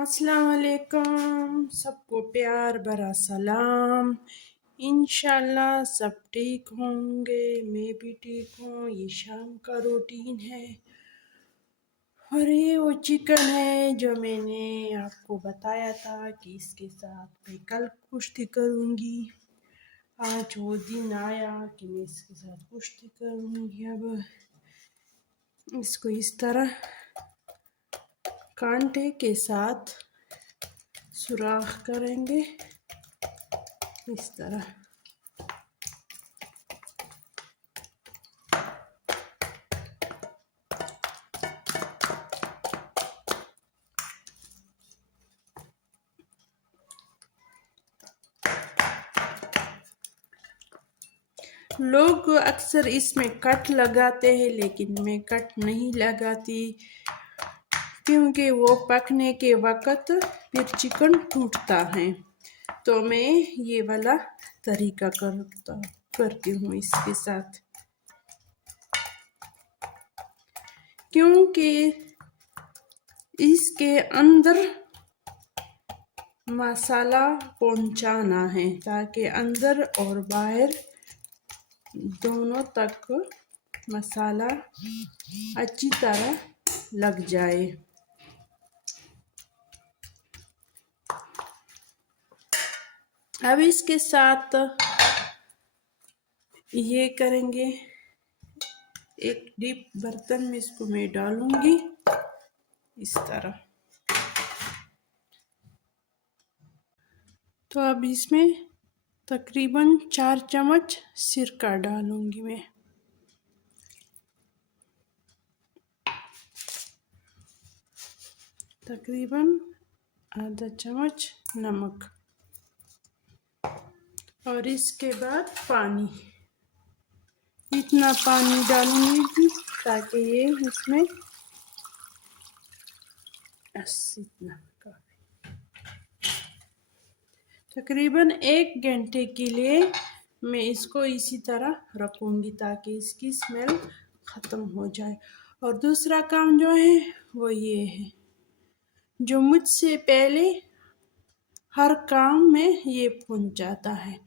अस्सलाम वालेकुम, सबको प्यार भरा सलाम। इंशाल्लाह सब ठीक होंगे, मैं भी ठीक हूँ। ये शाम का रूटीन है और ये वो चिकन है जो मैंने आपको बताया था कि इसके साथ मैं कल कुश्ती करूँगी। आज वो दिन आया कि मैं इसके साथ कुश्ती करूँगी। अब इसको इस तरह कांटे के साथ सुराख करेंगे, इस तरह। लोग अक्सर इसमें कट लगाते हैं, लेकिन मैं कट नहीं लगाती क्योंकि वो पकने के वक़्त फिर चिकन टूटता है। तो मैं ये वाला तरीका करती हूँ इसके साथ, क्योंकि इसके अंदर मसाला पहुंचाना है ताकि अंदर और बाहर दोनों तक मसाला अच्छी तरह लग जाए। अब इसके साथ ये करेंगे, एक डीप बर्तन में इसको मैं डालूंगी इस तरह। तो अब इसमें तकरीबन 4 चम्मच सिरका डालूंगी मैं। तकरीबन आधा चम्मच नमक और इसके बाद पानी। इतना पानी डालूंगी ताकि ये इसमें इतना काफी। तकरीबन 1 घंटे के लिए मैं इसको इसी तरह रखूंगी ताकि इसकी स्मेल ख़त्म हो जाए। और दूसरा काम जो है वो ये है, जो मुझसे पहले हर काम में ये पहुंच जाता है,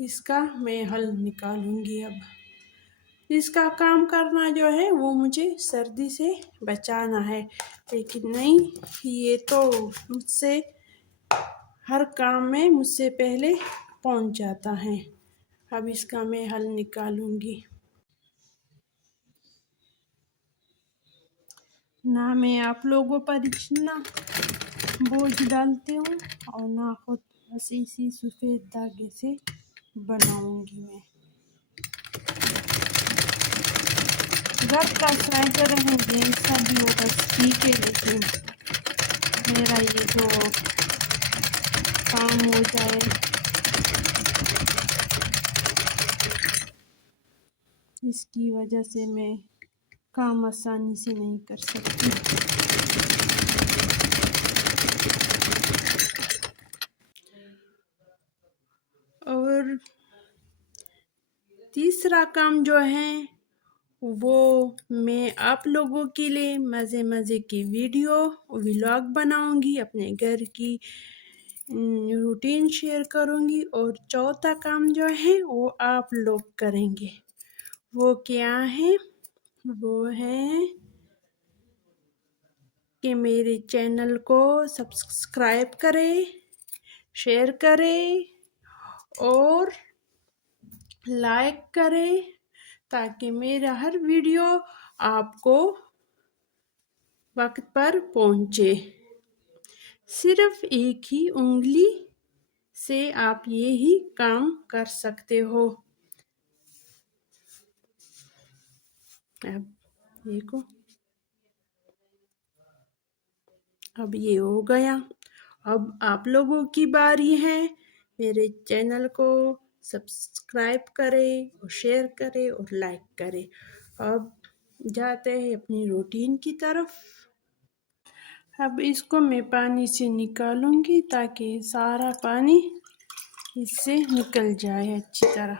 इसका मैं हल निकालूंगी। अब इसका काम करना जो है वो मुझे सर्दी से बचाना है, लेकिन नहीं, ये तो मुझसे हर काम में मुझसे पहले पहुंच जाता है। अब इसका मैं हल निकालूंगी। ना मैं आप लोगों पर इतना बोझ डालती हूँ और ना खुद, बस इसी सफ़ेद धागे से बनाऊंगी मैं। घर का स्वेटर है, जैसा भी हो बस ठीक है, लेकिन मेरा ये जो काम हो जाए, इसकी वजह से मैं काम आसानी से नहीं कर सकती। और तीसरा काम जो है वो मैं आप लोगों के लिए मज़े मज़े की वीडियो व्लॉग बनाऊंगी, अपने घर की रूटीन शेयर करूंगी। और चौथा काम जो है वो आप लोग करेंगे। वो क्या है? वो है कि मेरे चैनल को सब्सक्राइब करें, शेयर करें और लाइक करें ताकि मेरा हर वीडियो आपको वक्त पर पहुंचे। सिर्फ एक ही उंगली से आप ये ही काम कर सकते हो। अब देखो, अब ये हो गया। अब आप लोगों की बारी है, मेरे चैनल को सब्सक्राइब करें और शेयर करें और लाइक करें। अब जाते हैं अपनी रूटीन की तरफ। अब इसको मैं पानी से निकालूंगी ताकि सारा पानी इससे निकल जाए अच्छी तरह।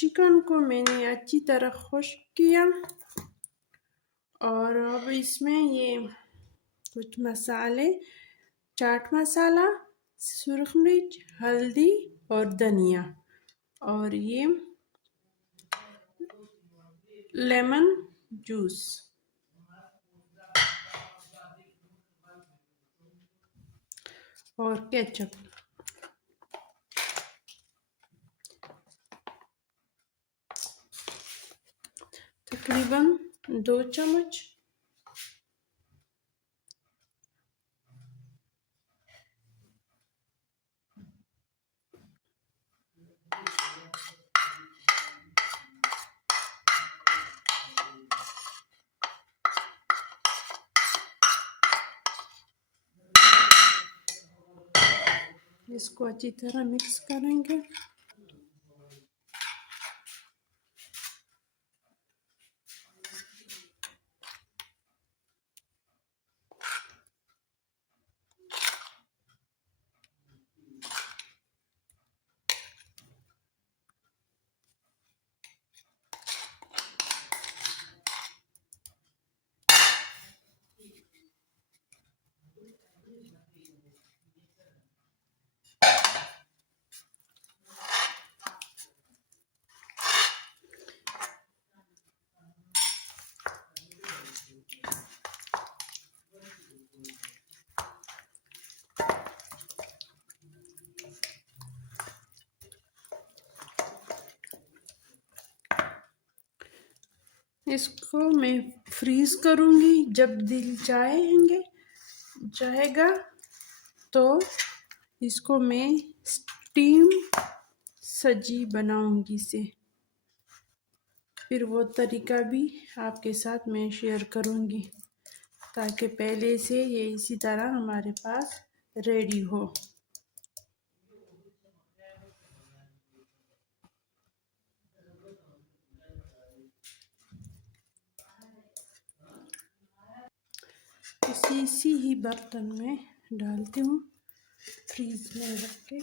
चिकन को मैंने अच्छी तरह खुश्क किया और अब इसमें ये कुछ मसाले, चाट मसाला, सुरख मिर्च, हल्दी और धनिया और ये लेमन जूस और केचप। तकरीबन 2 चम्मच। इसको अच्छी तरह मिक्स करेंगे। इसको मैं फ्रीज करूँगी। जब दिल चाहेगा तो इसको मैं स्टीम सब्जी बनाऊँगी से। फिर वो तरीका भी आपके साथ मैं शेयर करूँगी ताकि पहले से ये इसी तरह हमारे पास रेडी हो। इसी ही बर्तन में डालती हूँ, फ्रीज में रख के।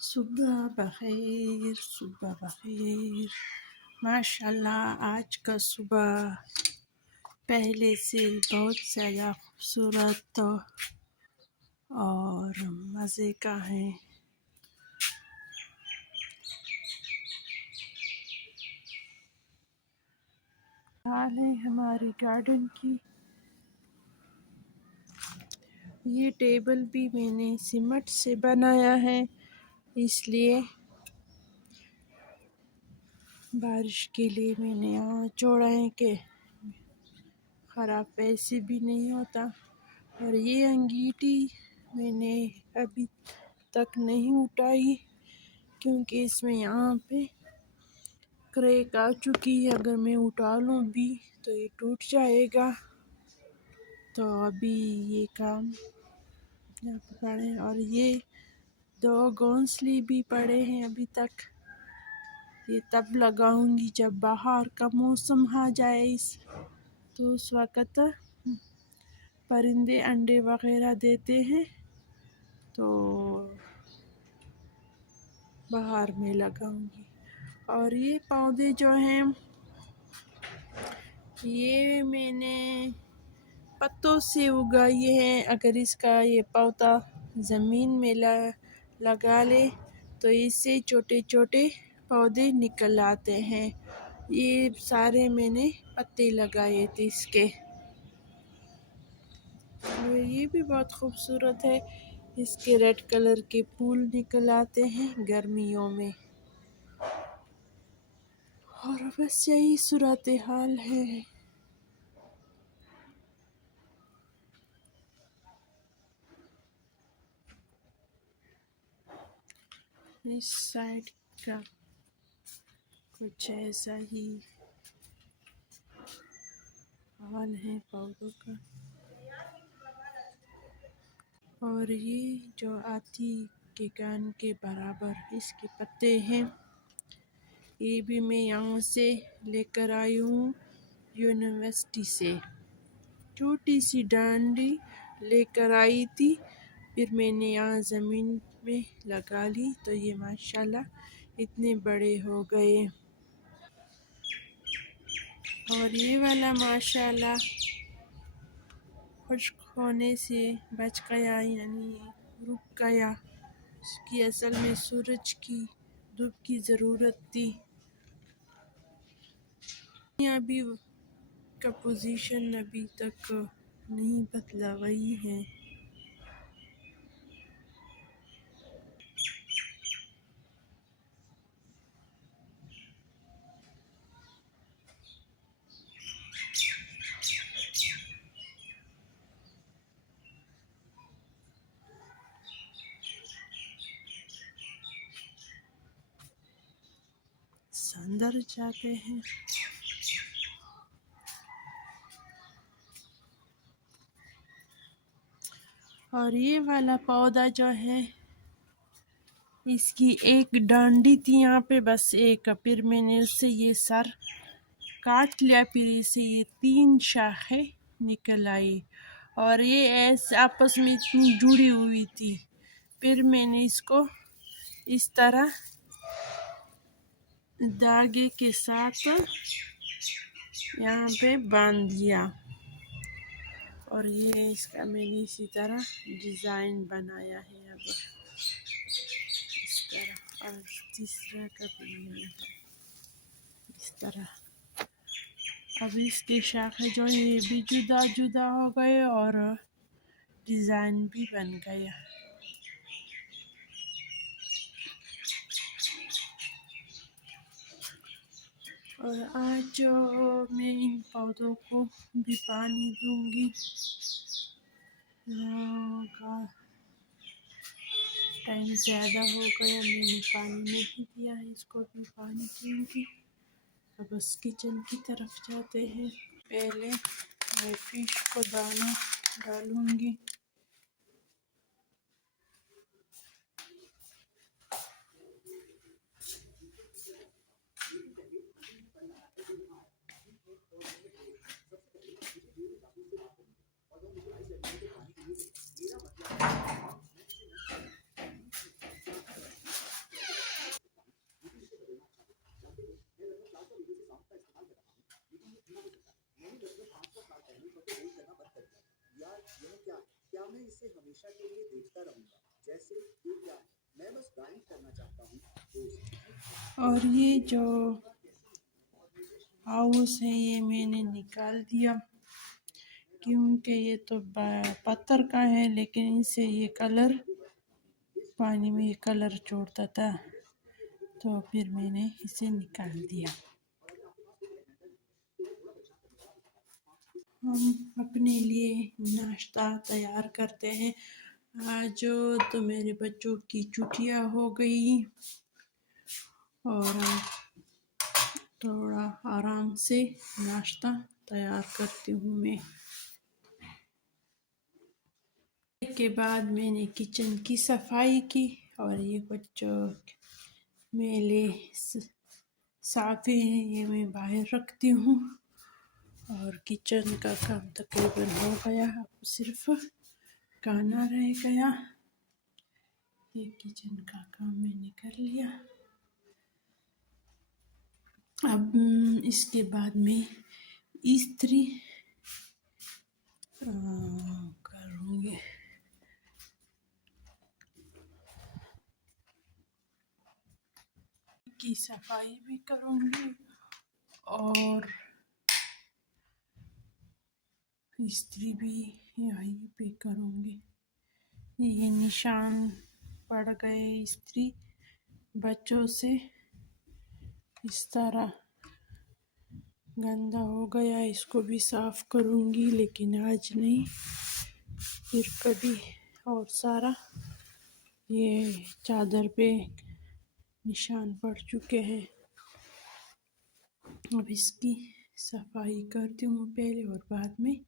सुबह बखैर, सुबह बखैर। माशाल्लाह आज का सुबह पहले से बहुत ज़्यादा खूबसूरत और मज़े का है। हाल है हमारी गार्डन की। ये टेबल भी मैंने सीमेंट से बनाया है, इसलिए बारिश के लिए मैंने यहाँ छोड़ा है कि ख़राब ऐसे भी नहीं होता। और ये अंगीठी मैंने अभी तक नहीं उठाई क्योंकि इसमें यहाँ पे क्रैक आ चुकी है। अगर मैं उठा लूँ भी तो ये टूट जाएगा। तो अभी ये काम यहाँ पे पड़े और ये 2 घोंसले भी पड़े हैं अभी तक। ये तब लगाऊंगी जब बाहर का मौसम आ जाए तो उस वक़्त परिंदे अंडे वग़ैरह देते हैं तो बाहर में लगाऊंगी। और ये पौधे जो हैं ये मैंने पत्तों से उगाए हैं। अगर इसका ये पौधा ज़मीन में लगा ले तो इससे छोटे छोटे पौधे निकल आते हैं। ये सारे मैंने पत्ते लगाए थे इसके। और ये भी बहुत खूबसूरत है। इसके रेड कलर के फूल निकल आते हैं गर्मियों में। और बस यही सूरत हाल है। इस साइड का कुछ ऐसा ही हाल है पौधों का। और ये जो आती के कान के बराबर इसके पत्ते हैं, ये भी मैं यहाँ से लेकर आई हूँ यूनिवर्सिटी से। छोटी सी डांडी लेकर आई थी, फिर मैंने यहाँ ज़मीन में लगा ली तो ये माशाल्लाह इतने बड़े हो गए। और ये वाला माशाल्लाह खुश्क होने से बच गया, यानी रुक गया। इसकी असल में सूरज की धूप की ज़रूरत थी। अभी का पोजीशन अभी तक नहीं बदला, वही है। अंदर जाते हैं। और ये वाला पौधा जो है, इसकी एक डांडी थी यहाँ पे, बस एक, फिर मैंने उससे ये सर काट लिया, फिर इसे ये 3 शाखें निकल आई और ये ऐसे आपस में इतनी जुड़ी हुई थी। फिर मैंने इसको इस तरह धागे के साथ यहाँ पे बांध दिया और ये इसका मैंने इसी तरह डिज़ाइन बनाया है। अब इस तरह, और तीसरा का भी है इस तरह। अब इसके शाखे जो ये भी जुदा जुदा हो गए और डिज़ाइन भी बन गया। और आज मैं इन पौधों को भी पानी दूंगी। टाइम ज़्यादा हो गया, मैंने पानी नहीं दिया है, इसको भी पानी दूंगी। अब बस किचन की तरफ जाते हैं। पहले मैं फिश को दाना डालूंगी। क्या मैं इसे हमेशा के लिए देखता रहूंगा? जैसे ये क्या है, मैं बस गाइड करना चाहता हूँ। और ये जो हाउस है ये मैंने निकाल दिया, क्योंकि ये तो पत्थर का है, लेकिन इससे ये कलर, पानी में ये कलर छोड़ता था, तो फिर मैंने इसे निकाल दिया। हम अपने लिए नाश्ता तैयार करते हैं। आज तो मेरे बच्चों की छुट्टियां हो गई और थोड़ा आराम से नाश्ता तैयार करती हूँ मैं। के बाद मैंने किचन की सफाई की और ये कुछ मेले साफे हैं, ये मैं बाहर रखती हूँ। और किचन का काम तकरीबन हो गया, अब सिर्फ खाना रह गया। ये किचन का काम मैंने कर लिया। अब इसके बाद मैं इस्त्री करूँगी। की सफाई भी करूँगी और इस्त्री भी यहीं पे करूँगी। ये निशान पड़ गए इस्त्री बच्चों से, इस तरह गंदा हो गया, इसको भी साफ करूँगी, लेकिन आज नहीं, फिर कभी। और सारा ये चादर पे निशान पड़ चुके हैं। अब इसकी सफाई करती हूँ पहले और बाद में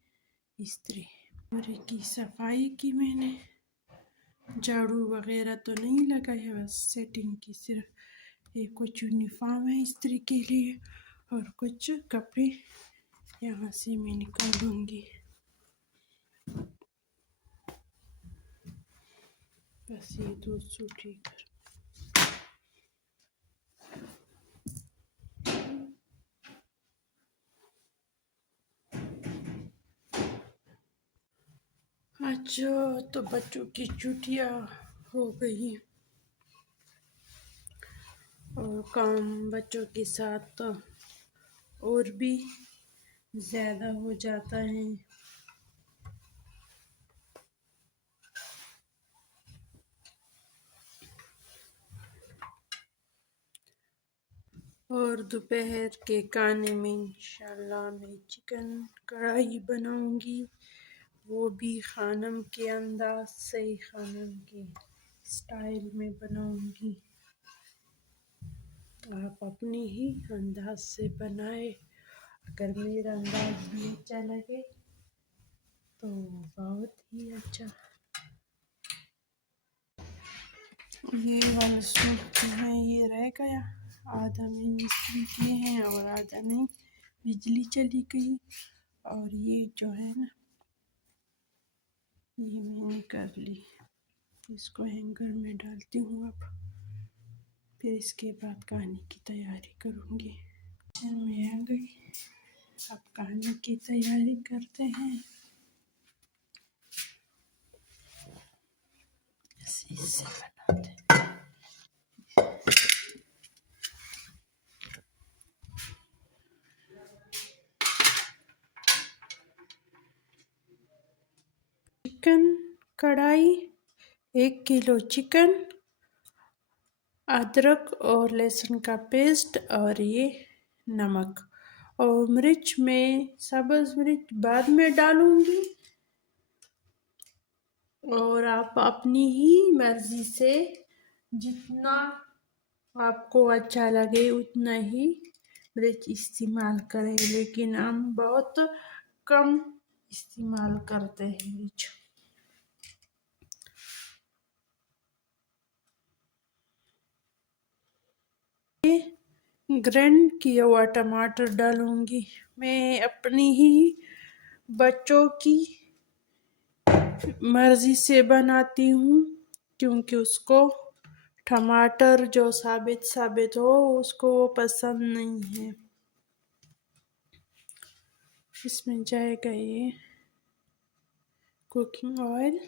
इस्त्री। कमरे की सफाई की मैंने, झाड़ू वगैरह तो नहीं लगाया, बस सेटिंग की सिर्फ। ये कुछ यूनिफॉर्म है इस्त्री के लिए और कुछ कपड़े यहाँ से मैं निकालूंगी। बस ये दूध सूटी कर। अच्छा, तो बच्चों की छुट्टियाँ हो गई और काम बच्चों के साथ तो और भी ज़्यादा हो जाता है। और दोपहर के खाने में इंशाल्लाह मैं चिकन कढ़ाई बनाऊंगी, वो भी खानम के अंदाज से, खानम के स्टाइल में बनाऊंगी। आप अपने ही अंदाज से बनाए। अगर मेरा अंदाज भी अच्छा लगे तो बहुत ही अच्छा। ये वाला सूट जो है ये रह गया, आधा मैंने इस्त्री किए हैं और आधा नहीं, बिजली चली गई। और ये जो है ना, ये मैंने कर ली, इसको हैंगर में डालती हूँ अब, फिर इसके बाद खाने की तैयारी करूँगी। किचन में आ गई, अब खाने की तैयारी करते हैं। इससे बनाते हैं। चिकन कढ़ाई, 1 किलो चिकन, अदरक और लहसुन का पेस्ट और ये नमक और मिर्च, मैं सब्ज़ मिर्च बाद में डालूंगी। और आप अपनी ही मर्ज़ी से जितना आपको अच्छा लगे उतना ही मिर्च इस्तेमाल करें, लेकिन हम बहुत कम इस्तेमाल करते हैं मिर्च। ग्राइंड किया हुआ टमाटर डालूंगी। मैं अपनी ही बच्चों की मर्ज़ी से बनाती हूँ, क्योंकि उसको टमाटर जो साबित साबित हो उसको वो पसंद नहीं है। इसमें जाएगा ये कुकिंग ऑयल,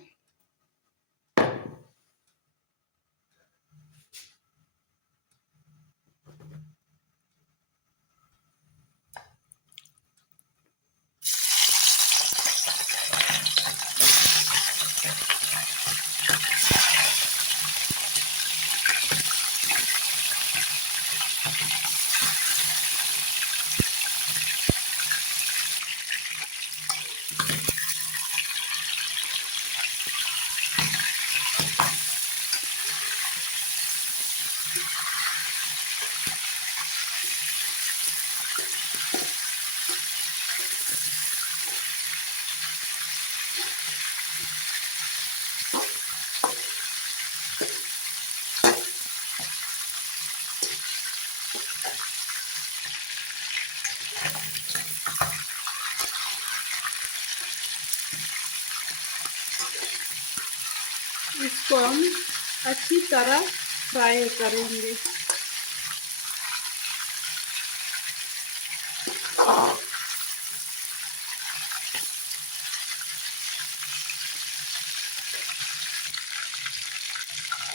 इसको हम अच्छी तरह फ्राई करेंगे।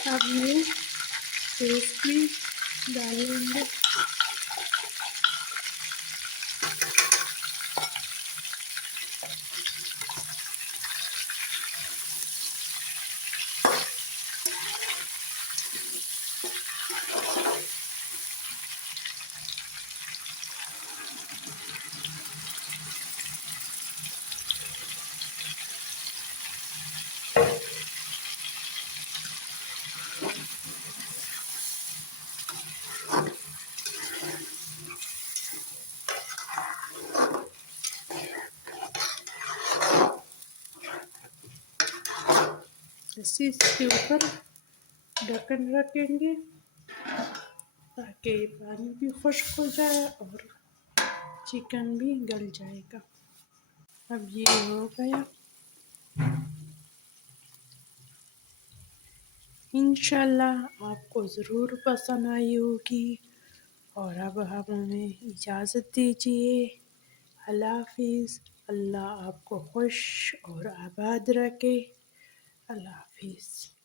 अब ये पेस्ट भी डालेंगे। जैसे इसके ऊपर ढक्कन रखेंगे ताकि पानी भी खुश्क हो जाए और चिकन भी गल जाएगा। अब ये हो गया, इंशाल्लाह आपको ज़रूर पसंद आई होगी। और अब हम हमें इजाज़त दीजिए। अल्लाह हाफिज़। अल्लाह आपको खुश और आबाद रखे। अल्लाह हाफिज़।